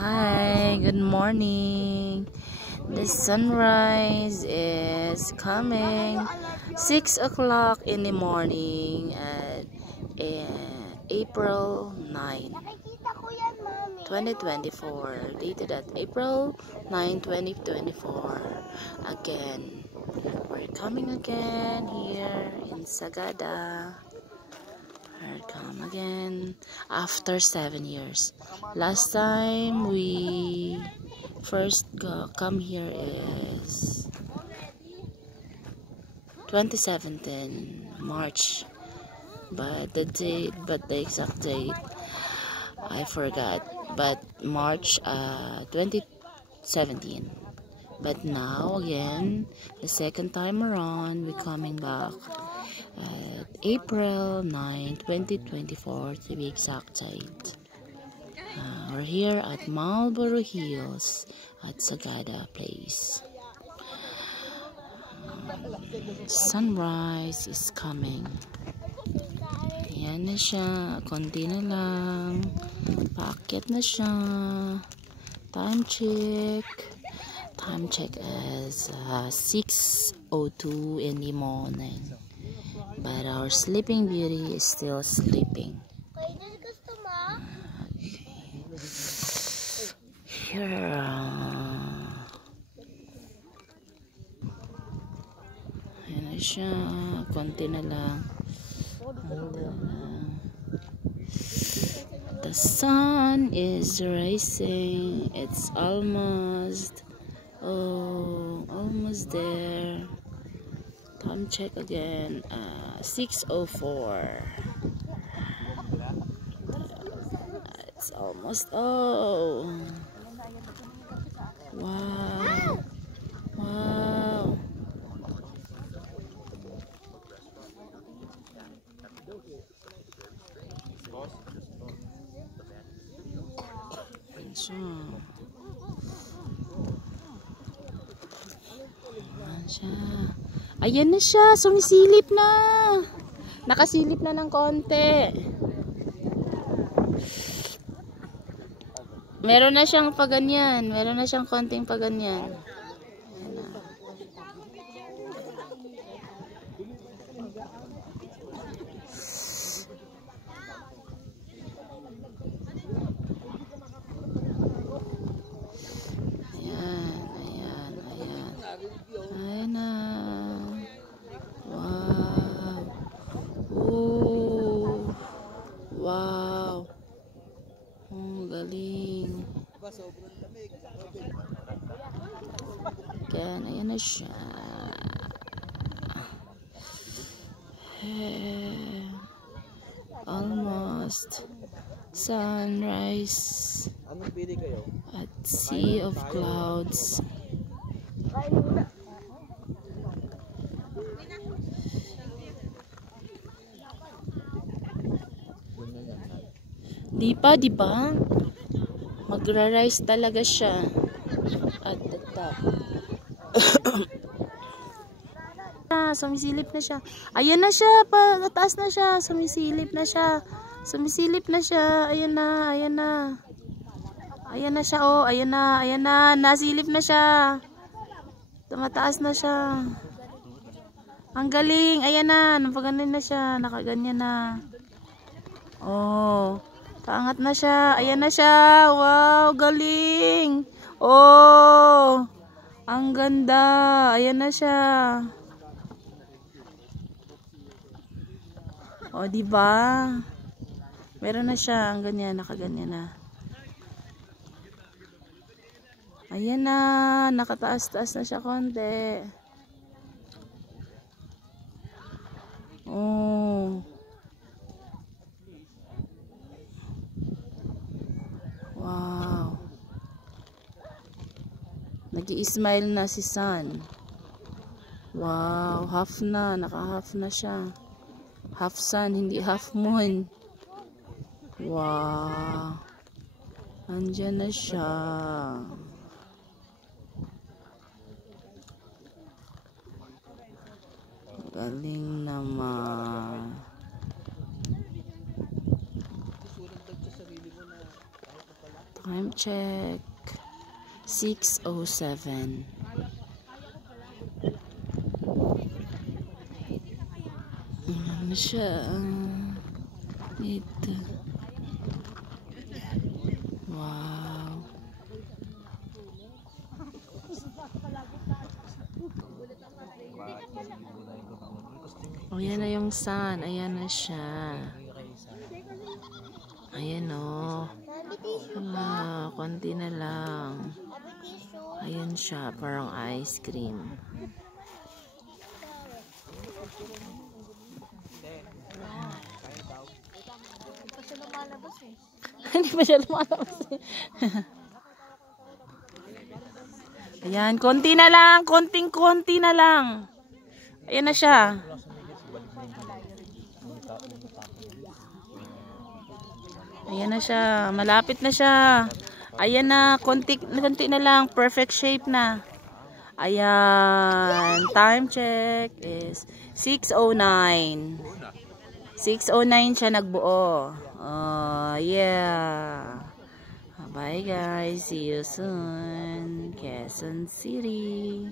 Hi, good morning. The sunrise is coming 6 o'clock in the morning at April 9, 2024. Dated at April 9, 2024. Again, we're coming again here in Sagada. Come again after 7 years. Last time we first come here is 2017 March, but the exact date I forgot, but March 2017. But now again, the second time around, we're coming back at April 9, 2024 to be exact date. We're here at Marlborough Hills at Sagada Place. Sunrise is coming. Ayan na siya. Konti na lang. Paakyat na siya. Time check. Time check is 6:02 in the morning. But our sleeping beauty is still sleeping. Here. Ayan na siya. Konti na lang. The sun is rising. It's almost there. Time check again. 6:04. It's almost. Oh, wow, wow. Ayan na siya, sumisilip na. Nakasilip na ng konti. Meron na siyang paganyan, meron na siyang konting paganyan. Ayan na. Ayan na. Wow. Oh. Wow. Oh, galing. Ayan na siya. Almost sunrise at sea of clouds. Di ba? Magra-rise talaga siya at the top. Sumisilip na siya. Ayan na siya, pataas na siya. Sumisilip na siya. Ayan na. Ayan na siya, oh. Ayan na. Nasilip na siya. Tumataas na siya. Ang galing. Ayan na. Napaganin na siya. Nakaganyan na. Oh. Paangat na siya. Ayan na siya. Wow, galing. Oh. Ang ganda. Ayan na siya. Oh, di ba? Meron na siya, ang ganyan, nakaganyan na. Ayan na, nakataas-taas na siya konti. Oh. Wow. Nag-i-smile na si Sun. Wow, half na, naka-half na siya. Half sun, hindi half moon. Wow. Andyan na siya. Galing naman. Time check. 6:07. Ano siya? Ito. Wow. Ayan na yung sun. Ayan na siya. Ayan o. Konti na lang. Ayan siya. Parang ice cream. Hindi pa siya lumalabas eh. Ayan, konti na lang. Konting-konti na lang. Ayan na siya. Ayan na siya. Malapit na siya. Ayan na. Konti na lang. Perfect shape na. Ayan. Time check is 6:09. 6:09 siya nagbuo. Oh, yeah. Bye guys. See you soon. Quezon City.